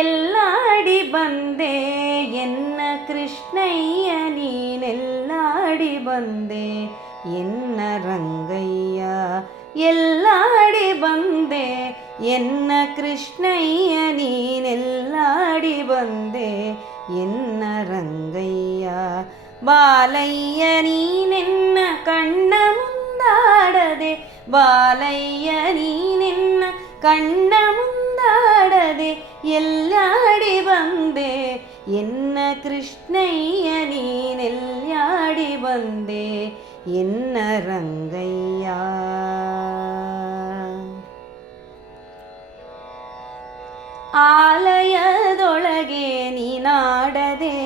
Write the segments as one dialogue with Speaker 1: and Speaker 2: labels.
Speaker 1: எல்லாடி வந்தே என்ன கிருஷ்ணைய நீ எல்லாடி வந்தே என்ன ரங்கையா எல்லாடி வந்தே என்ன கிருஷ்ணைய நீ எல்லாடி வந்தே என்ன ரங்கையா பாலைய நீ நின்ன கண்ண முந்தாடதே பாலைய நீ நின்ன கண்ண எல்லாடி வந்தே என்ன கிருஷ்ணையனி நெல்லாடி வந்தே என்ன ரங்கையா ஆலயதொழகே நீ நாடதே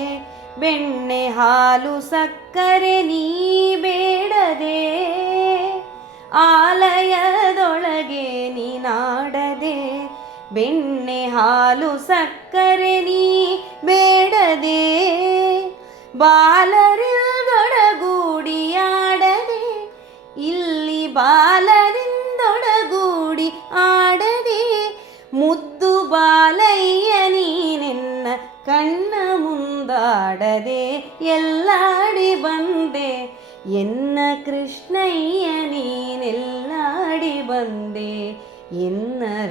Speaker 1: வெண்ணெ ஹாலு சக்கரை நீ பேடதே ಬೆಣ್ಣೆ ಹಾಲು ಸಕ್ಕರೆ ನೀ ಬೇಡದೆ ಬಾಲರಿಂದೊಡಗೂಡಿಯಾಡದೆ ಇಲ್ಲಿ ಬಾಲರಿಂದೊಡಗೂಡಿ ಆಡದೆ ಮುದ್ದು ಬಾಲಯ್ಯ ನಿನ್ನ ಕಣ್ಣ ಮುಂದಾಡದೆ ಎಲ್ಲಾಡಿ ಬಂದೆ ಎನ್ನ ಕೃಷ್ಣಯ್ಯ ನೀನೆಲ್ಲಾಡಿ ಬಂದೆ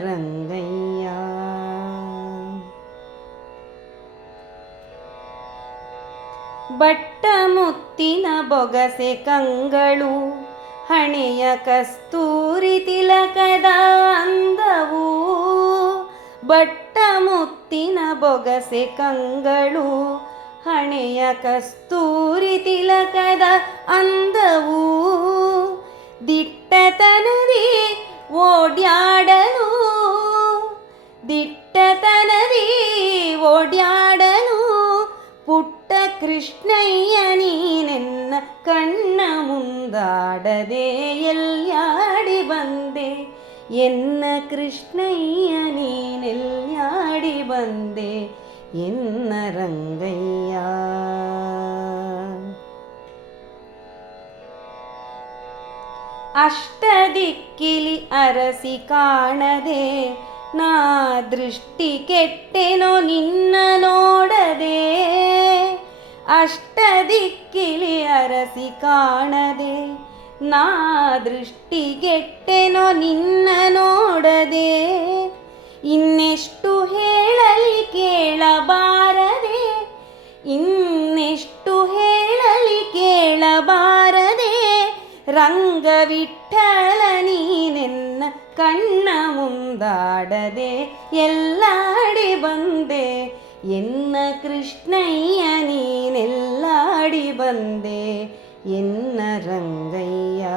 Speaker 1: ರಂಗಯ್ಯ ಬಟ್ಟ ಮುತ್ತಿನ ಬೊಗಸೆ ಕಂಗಳು ಹಣೆಯ ಕಸ್ತೂರಿ ತಿಲಕದ ಅಂದವು ಬಟ್ಟ ಮುತ್ತಿನ ಬೊಗಸೆ ಕಂಗಳು ಹಣೆಯ ಕಸ್ತೂರಿ ತಿಲಕದ ಅಂದವು ದಿಟ್ಟತನದಿ കൃഷ്ണയ്യനീനെന്ന കണ്ണമുന്താടതേയാടി വന്ദേ എന്ന കൃഷ്ണയ്യനീനെല്ലാടി വന്ദേ എന്ന രംഗയ്യ അഷ്ടദിക്കിലി അരസി കാണതേ നാ ദൃഷ്ടി കെട്ടെനോ നിന്നനോ അഷ്ടദിക്കിളി അരസി കാണതെ നാ ദൃഷ്ടി കെട്ടനോ നിന്ന നോടതെ ഇന്നെഷ്ടു ഹേളലി കേളബാരതെ ഇന്നെഷ്ടു ഹേളലി കേളബാരതെ രംഗ വിട്ടല നീനെന്ന കണ്ണ മുന്താടതെ എല്ലാടി ബന്ദേ എന്ന കൃഷ്ണയ്യ നീ നെല്ലാടി വന്നേ എന്ന രംഗയ്യ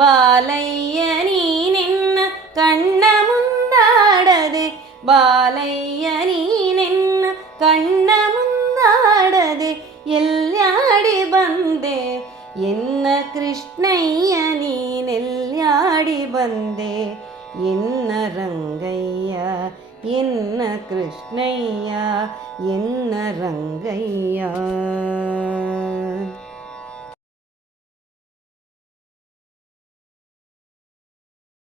Speaker 1: ബാലയ്യ നീ നിന്ന കണ്ണമുന്താടതെ ബാലയ്യ നീ നിന്ന കണ്ണമുന്താടതെ എല്ലാടി വന്നേ എന്ന കൃഷ്ണയ്യ നീ നെല്ലാടി വന്നേ എന്ന രംഗ என்ன கிருஷ்ணையா என்ன ரங்கையா